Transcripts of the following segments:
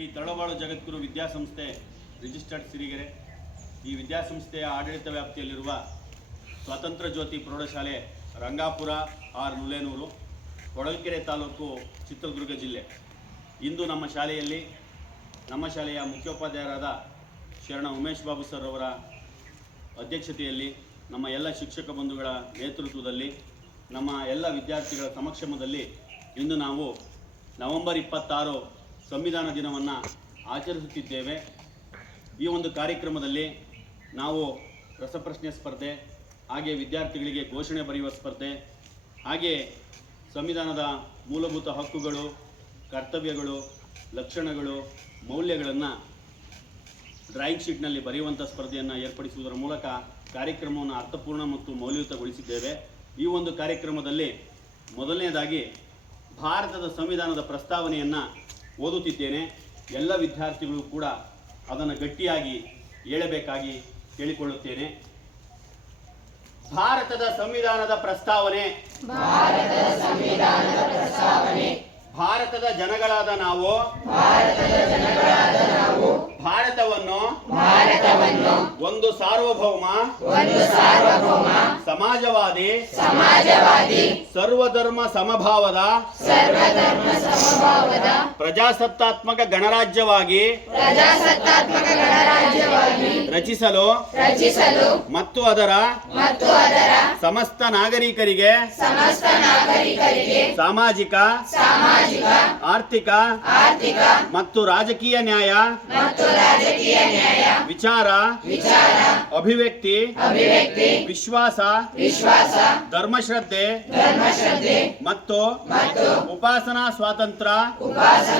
ಶ್ರೀ ತಳವಾಳು ಜಗದ್ಗುರು ವಿದ್ಯಾಸಂಸ್ಥೆ ರಿಜಿಸ್ಟರ್ಡ್ ಸಿರಿಗೆರೆ. ಈ ವಿದ್ಯಾಸಂಸ್ಥೆಯ ಆಡಳಿತ ವ್ಯಾಪ್ತಿಯಲ್ಲಿರುವ ಸ್ವಾತಂತ್ರ್ಯ ಜ್ಯೋತಿ ಪ್ರೌಢಶಾಲೆ ರಂಗಾಪುರ ಆರ್ ನುಲೇನೂರು ಕೊಡಲ್ಕೆರೆ ತಾಲೂಕು ಚಿತ್ರದುರ್ಗ ಜಿಲ್ಲೆ. ಇಂದು ನಮ್ಮ ಶಾಲೆಯಲ್ಲಿ ನಮ್ಮ ಶಾಲೆಯ ಮುಖ್ಯೋಪಾಧ್ಯಾಯರಾದ ಶರಣ ಉಮೇಶ್ ಬಾಬು ಸರ್ ಅವರ ಅಧ್ಯಕ್ಷತೆಯಲ್ಲಿ ನಮ್ಮ ಎಲ್ಲ ಶಿಕ್ಷಕ ಬಂಧುಗಳ ನೇತೃತ್ವದಲ್ಲಿ, ನಮ್ಮ ಎಲ್ಲ ವಿದ್ಯಾರ್ಥಿಗಳ ಸಮಕ್ಷಮದಲ್ಲಿ ಇಂದು ನಾವು ನವೆಂಬರ್ ಇಪ್ಪತ್ತಾರು ಸಂವಿಧಾನ ದಿನವನ್ನು ಆಚರಿಸುತ್ತಿದ್ದೇವೆ. ಈ ಒಂದು ಕಾರ್ಯಕ್ರಮದಲ್ಲಿ ನಾವು ರಸಪ್ರಶ್ನೆ ಸ್ಪರ್ಧೆ, ಹಾಗೆ ವಿದ್ಯಾರ್ಥಿಗಳಿಗೆ ಘೋಷಣೆ ಬರೆಯುವ ಸ್ಪರ್ಧೆ, ಹಾಗೆ ಸಂವಿಧಾನದ ಮೂಲಭೂತ ಹಕ್ಕುಗಳು, ಕರ್ತವ್ಯಗಳು, ಲಕ್ಷಣಗಳು, ಮೌಲ್ಯಗಳನ್ನು ಡ್ರಾಯಿಂಗ್ ಶೀಟ್ನಲ್ಲಿ ಬರೆಯುವಂಥ ಸ್ಪರ್ಧೆಯನ್ನು ಏರ್ಪಡಿಸುವುದರ ಮೂಲಕ ಕಾರ್ಯಕ್ರಮವನ್ನು ಅರ್ಥಪೂರ್ಣ ಮತ್ತು ಮೌಲ್ಯಯುತಗೊಳಿಸಿದ್ದೇವೆ. ಈ ಒಂದು ಕಾರ್ಯಕ್ರಮದಲ್ಲಿ ಮೊದಲನೇದಾಗಿ ಭಾರತದ ಸಂವಿಧಾನದ ಪ್ರಸ್ತಾವನೆಯನ್ನು ಓದುತ್ತಿದ್ದೇನೆ. ಎಲ್ಲ ವಿದ್ಯಾರ್ಥಿಗಳು ಕೂಡ ಅದನ್ನು ಗಟ್ಟಿಯಾಗಿ ಹೇಳಬೇಕಾಗಿ ಕೇಳಿಕೊಳ್ಳುತ್ತೇನೆ. ಭಾರತದ ಸಂವಿಧಾನದ ಪ್ರಸ್ತಾವನೆ. ಭಾರತದ ಜನಗಳಾದ ನಾವು. ಭಾರತವನ್ನು. ಒಂದು ಸಾರ್ವಭೌಮ. ಸಮಾಜವಾದಿ. ಸಮಾಜವಾದಿ. ಸರ್ವಧರ್ಮ ಸಮಭಾವದ. ಸರ್ವಧರ್ಮ ಸಮಭಾವದ ಪ್ರಜಾಸತ್ತಾತ್ಮಕ ಗಣರಾಜ್ಯವಾಗಿ ಪ್ರಜಾಸತ್ತಾತ್ಮಕ ಗಣರಾಜ್ಯವಾಗಿ ರಚಿಸಲು ರಚಿಸಲು ಮತ್ತು ಅದರ ಮತ್ತು ಅದರ ಸಮಸ್ತ ನಾಗರಿಕರಿಗೆ ಸಮಸ್ತ ನಾಗರಿಕರಿಗೆ ಸಾಮಾಜಿಕ ಸಾಮಾಜಿಕ ಆರ್ಥಿಕ ಆರ್ಥಿಕ ಮತ್ತು ರಾಜಕೀಯ ನ್ಯಾಯ ಮತ್ತು ರಾಜಕೀಯ ನ್ಯಾಯ ವಿಚಾರ ವಿಚಾರ ಅಭಿವ್ಯಕ್ತಿ ಅಭಿವ್ಯಕ್ತಿ ವಿಶ್ವಾಸ ವಿಶ್ವಾಸ ಧರ್ಮಶ್ರದ್ಧೆ ಧರ್ಮಶ್ರದ್ಧೆ ಮತ್ತು ಮತ್ತು ಉಪಾಸನಾ ಸ್ವಾತಂತ್ರ್ಯ ಉಪಾಸನಾ ಸ್ವಾತಂತ್ರ್ಯ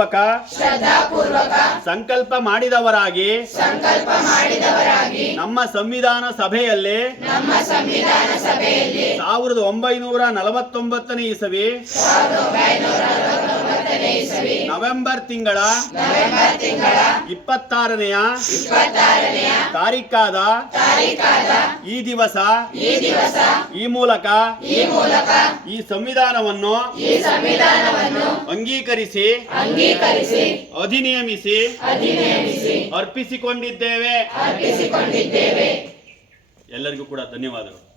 ಶ್ರದ್ಧಾಪೂರ್ವಕ ಶ್ರದ್ಧಾಪೂರ್ವಕ ಸಂಕಲ್ಪ ಮಾಡಿದವರಾಗಿ ಸಂಕಲ್ಪ ಮಾಡಿದವರಾಗಿ ನಮ್ಮ ಸಂವಿಧಾನ ಸಭೆಯಲ್ಲಿ ನಮ್ಮ ಸಂವಿಧಾನ ಸಭೆಯಲ್ಲಿ ಸಾವಿರದ ಒಂಬೈನೂರ ನಲವತ್ತೊಂಬತ್ತನೇ ಇಸವಿ ನವೆಂಬರ್ ತಿಂಗಳ ಇಪ್ಪತ್ತಾರನೆಯ ತಾರೀಕಾದ ಈ ದಿವಸ ಈ ಮೂಲಕ ಈ ಸಂವಿಧಾನವನ್ನು ಅಂಗೀಕರಿಸಿ ಅಂಗೀಕರಿಸಿ ಅಧಿನಿಯಮಿಸಿ. ಅಧಿನಿಯಮಿಸಿ. ಅರ್ಪಿಸಿಕೊಂಡಿದ್ದೇವೆ. ಅರ್ಪಿಸಿಕೊಂಡಿದ್ದೇವೆ. ಎಲ್ಲರಿಗೂ ಕೂಡ ಧನ್ಯವಾದಗಳು.